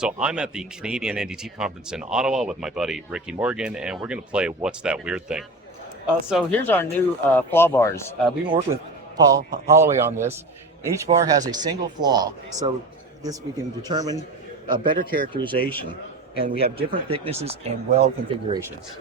So I'm at the Canadian NDT conference in Ottawa with my buddy Ricky Morgan, and we're going to play What's That Weird Thing? So here's our new flaw bars. We've been working with Paul Holloway on this. Each bar has a single flaw, so this we can determine a better characterization, and we have different thicknesses and weld configurations.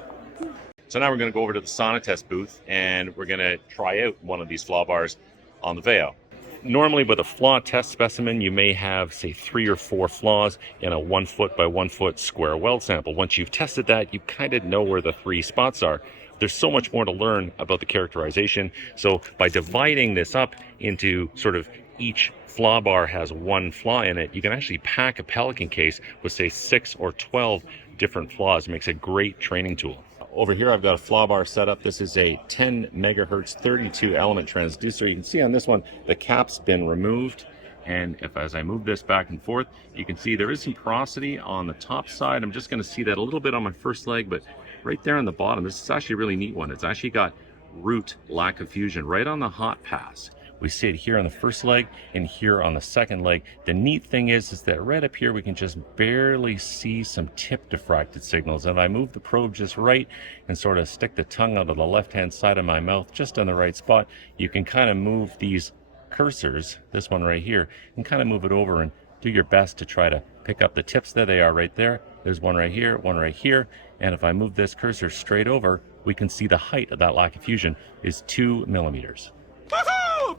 So now we're going to go over to the Sonotest booth, and we're going to try out one of these flaw bars on the Veo. Normally with a flaw test specimen, you may have, say, 3 or 4 flaws in a 1 foot by 1 foot square weld sample. Once you've tested that, you kind of know where the 3 spots are. There's so much more to learn about the characterization. So by dividing this up into sort of each flaw bar has 1 flaw in it, you can actually pack a Pelican case with, say, 6 or 12 different flaws. It makes a great training tool. Over here I've got a flaw bar set up. This is a 10 megahertz 32 element transducer. You can see on this one the cap's been removed, and as I move this back and forth, you can see there is some porosity on the top side. I'm just going to see that a little bit on my first leg, but right there on the bottom, this is actually a really neat one. It's actually got root lack of fusion right on the hot pass. We see it here on the first leg and here on the second leg. The neat thing is that right up here we can just barely see some tip diffracted signals. If I move the probe just right and sort of stick the tongue out of the left-hand side of my mouth just on the right spot, you can kind of move these cursors, this one right here, and kind of move it over and do your best to try to pick up the tips. There they are right there. There's one right here, one right here. And if I move this cursor straight over, we can see the height of that lack of fusion is 2 millimeters.